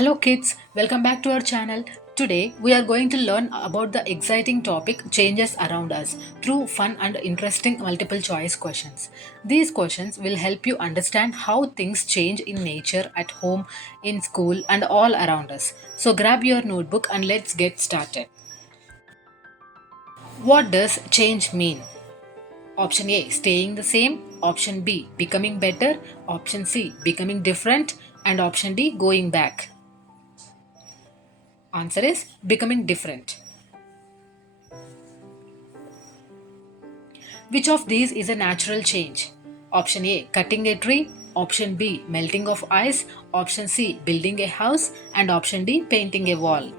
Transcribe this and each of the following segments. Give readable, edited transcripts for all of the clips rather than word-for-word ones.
Hello kids, welcome back to our channel. Today we are going to learn about the exciting topic changes around us through fun and interesting multiple choice questions. These questions will help you understand how things change in nature, at home, in school and all around us. So grab your notebook and let's get started. What does change mean? Option A, staying the same. Option B, becoming better. Option C, becoming different. And option D, going back. Answer is becoming different. Which of these is a natural change? Option A, cutting a tree. Option B, melting of ice. Option C, building a house. And option D, painting a wall.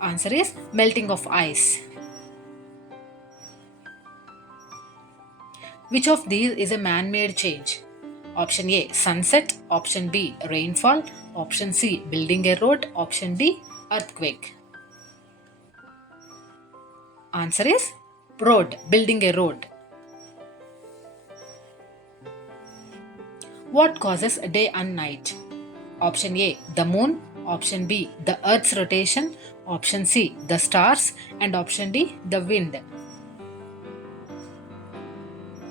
Answer is melting of ice. Which of these is a man-made change? Option A, sunset. Option B, rainfall. Option C, building a road. Option D, earthquake. Answer is road, building a road. What causes day and night? Option A, the moon. Option B, the earth's rotation. Option C, the stars. And option D, the wind.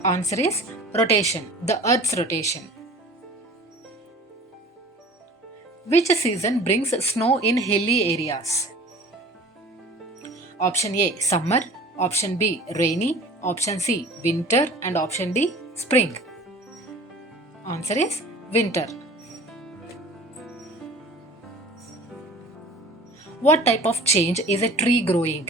Answer is rotation, the earth's rotation. Which season brings snow in hilly areas? Option A, summer. Option B, rainy. Option C, winter. And option D, spring. Answer is winter. What type of change is a tree growing?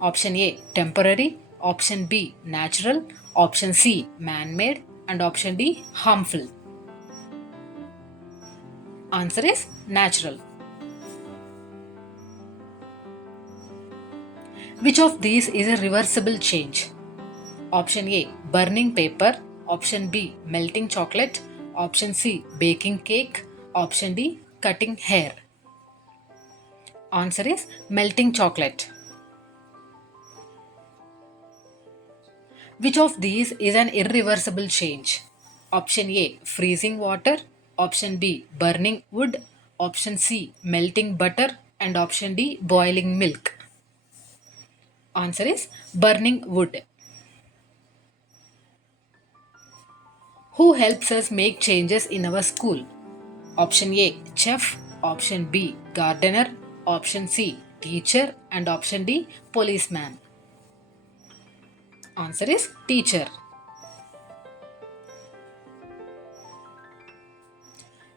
Option A, temporary. Option B, natural. Option C, man-made. And option D, harmful. Answer is natural. Which of these is a reversible change? Option A, burning paper. Option B, melting chocolate. Option C, baking cake. Option D, cutting hair. Answer is melting chocolate. Which of these is an irreversible change? Option A, freezing water. Option B, burning wood. Option C, melting butter. And option D, boiling milk. Answer is burning wood. Who helps us make changes in our school? Option A, chef. Option B, gardener. Option C, teacher. And option D, policeman. Answer is teacher.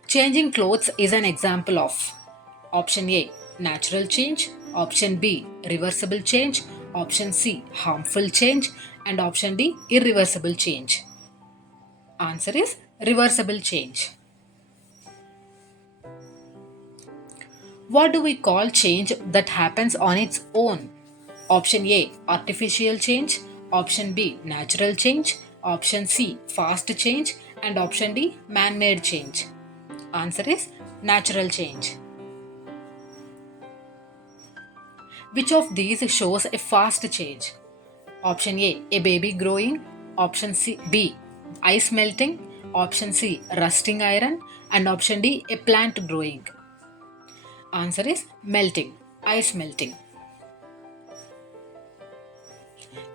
Changing clothes is an example of option A, natural change. Option B, reversible change. Option C, harmful change. And option D, irreversible change. Answer is reversible change. What do we call change that happens on its own? Option A, artificial change. Option B, natural change. Option C, fast change. And option D, man-made change. Answer is natural change. Which of these shows a fast change? Option A baby growing. Option C, B, ice melting. Option C, rusting iron. And option D, a plant growing. Answer is melting, ice melting.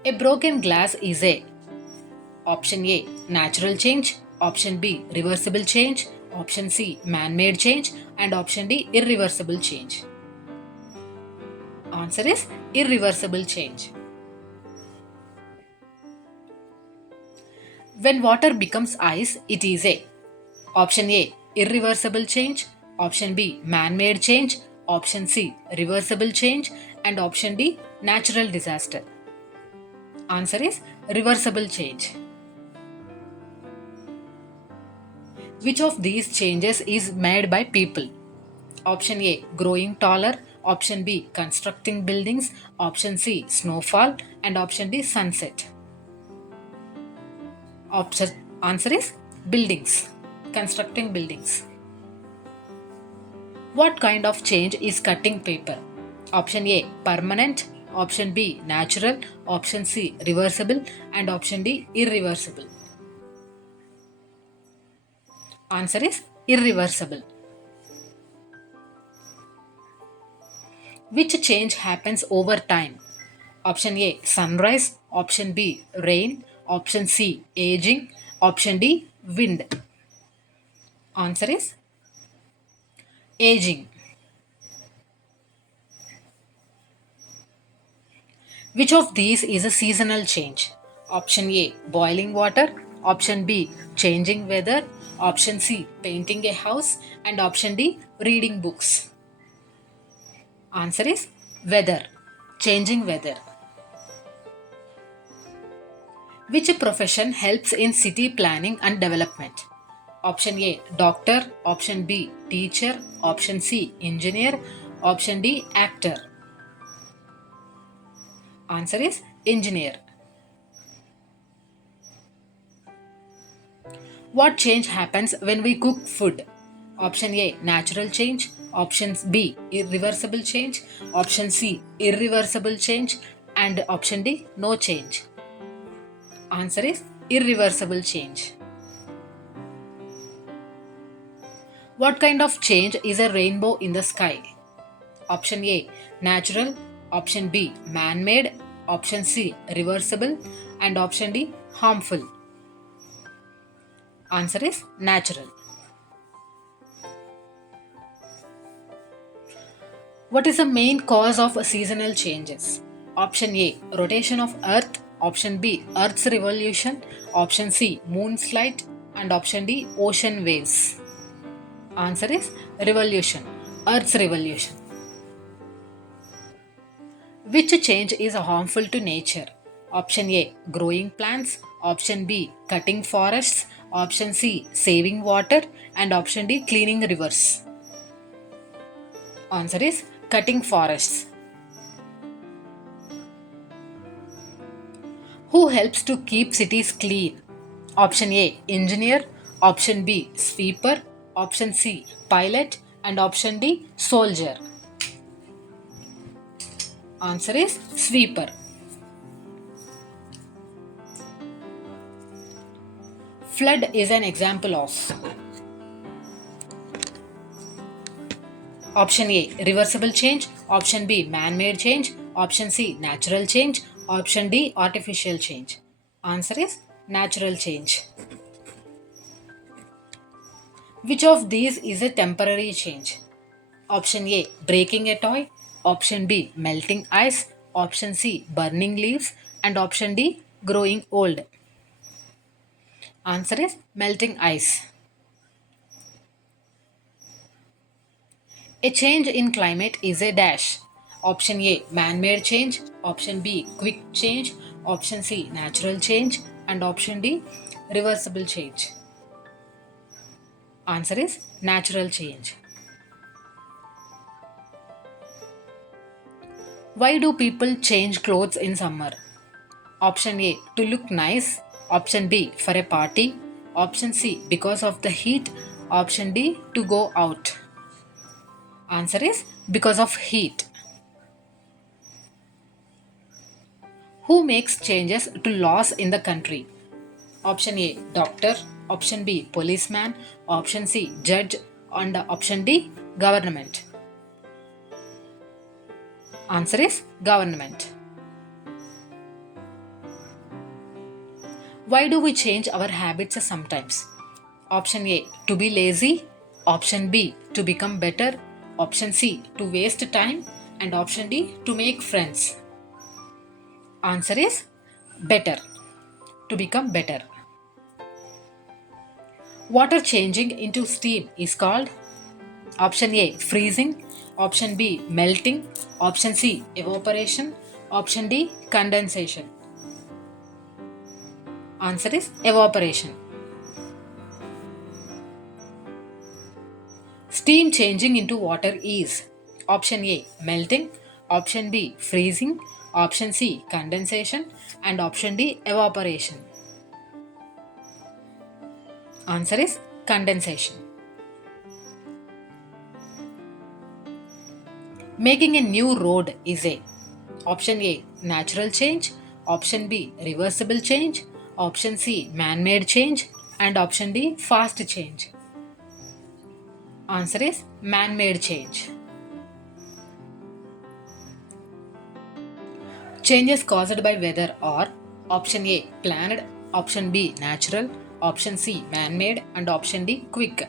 A broken glass is a option A, natural change. Option B, reversible change. Option C, man-made change. And option D, irreversible change. Answer is irreversible change. When water becomes ice, it is a option A, irreversible change. Option B, man-made change. Option C, reversible change. And option D, natural disaster. Answer is reversible change. Which of these changes is made by people? Option A, growing taller. Option B, constructing buildings. Option C, snowfall. And option D, sunset. Answer is buildings, constructing buildings. What kind of change is cutting paper? Option A, permanent. Option B, natural. Option C, reversible. And option D, irreversible. Answer is Irreversible. Which change happens over time? Option A, sunrise. Option B, rain. Option C, aging. Option D, wind. Answer is aging. Which of these is a seasonal change? Option A, boiling water. Option B, changing weather. Option C, painting a house. And option D, reading books. Answer is weather. Changing weather. Which profession helps in city planning and development? Option A, doctor. Option B, teacher. Option C, engineer. Option D, actor. Answer is engineer. What change happens when we cook food? Option A, natural change. Option B, irreversible change. Option C, irreversible change. And option D, no change. Answer is irreversible change. What kind of change is a rainbow in the sky? Option A, natural. Option B, man-made. Option C, reversible. And option D, harmful. Answer is natural. What is the main cause of seasonal changes? Option A, rotation of Earth. Option B, Earth's revolution. Option C, moon's light. And option D, ocean waves. Answer is revolution. Earth's revolution. Which change is harmful to nature? Option A, growing plants. Option B, cutting forests. Option C, saving water. And option D, cleaning rivers. Answer is cutting forests. Who helps to keep cities clean? Option A, engineer. Option B, sweeper. Option C, pilot. And option D, soldier. Answer is sweeper. Flood is an example of. Option A, reversible change. Option B, man-made change. Option C, natural change. Option D, artificial change. Answer is natural change. Which of these is a temporary change? Option A, breaking a toy. Option B, melting ice. Option C, burning leaves. And option D, growing old. Answer is melting ice. A change in climate is a dash. Option A, man-made change. Option B, quick change. Option C, natural change. And option D, reversible change. Answer is natural change. Why do people change clothes in summer? Option A, to look nice. Option B, for a party. Option C, because of the heat. Option D, to go out. Answer is because of heat. Who makes changes to laws in the country? Option A, doctor. Option B, policeman. Option C, judge. And option D, government. Answer is government. Why do we change our habits sometimes? Option A, to be lazy. Option B, to become better. Option C, to waste time. And option D, to make friends. Answer is better. To become better. Water changing into steam is called? Option A, freezing. Option B, melting. Option C, evaporation. Option D, condensation. Answer is evaporation. Steam changing into water is? Option A, melting. Option B, freezing. Option C, condensation. And option D, evaporation. Answer is condensation. Making a new road is a? Option A, natural change. Option B, reversible change. Option C, man-made change. And option D, fast change. Answer is man-made change. Changes caused by weather are option A planned, option B natural, option C man-made, and option D quick.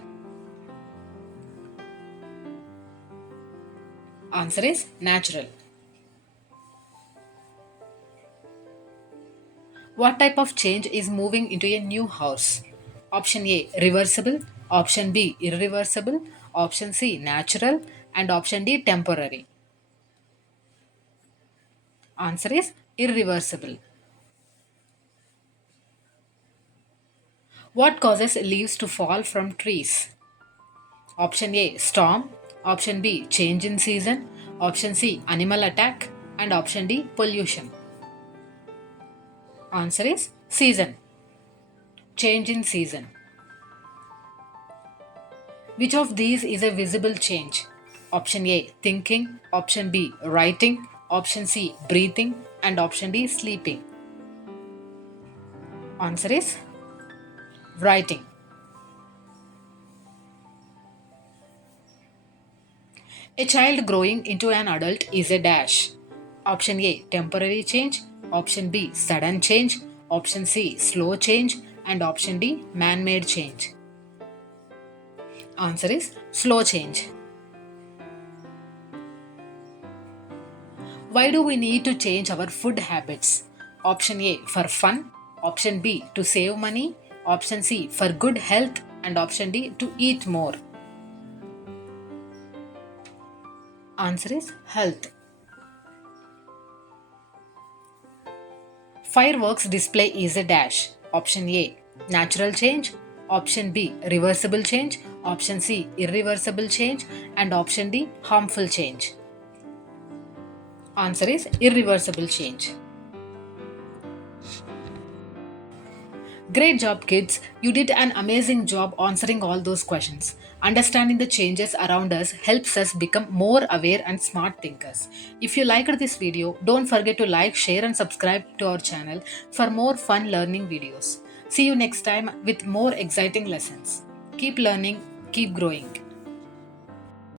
Answer is natural. What type of change is moving into a new house? Option A reversible, option B irreversible, option C natural, and option D temporary. Answer is irreversible. What causes leaves to fall from trees? Option A storm, option B change in season, option C animal attack, and option D pollution. Answer is season. Change in season. Which of these is a visible change? Option A thinking, option B writing, option C breathing, and option D sleeping. Answer is writing. A child growing into an adult is a dash. Option A temporary change, option B sudden change, option C slow change, and option D man made change. Answer is slow change. Why do we need to change our food habits? Option A for fun, option B to save money, option C for good health, and option D to eat more. Answer is health. Fireworks display is a dash. Option A natural change, option B reversible change, option C irreversible change, and option D harmful change. Answer is irreversible change. Great job, kids. You did an amazing job answering all those questions. Understanding the changes around us helps us become more aware and smart thinkers. If you liked this video, don't forget to like, share, and subscribe to our channel for more fun learning videos. See you next time with more exciting lessons. Keep learning, keep growing.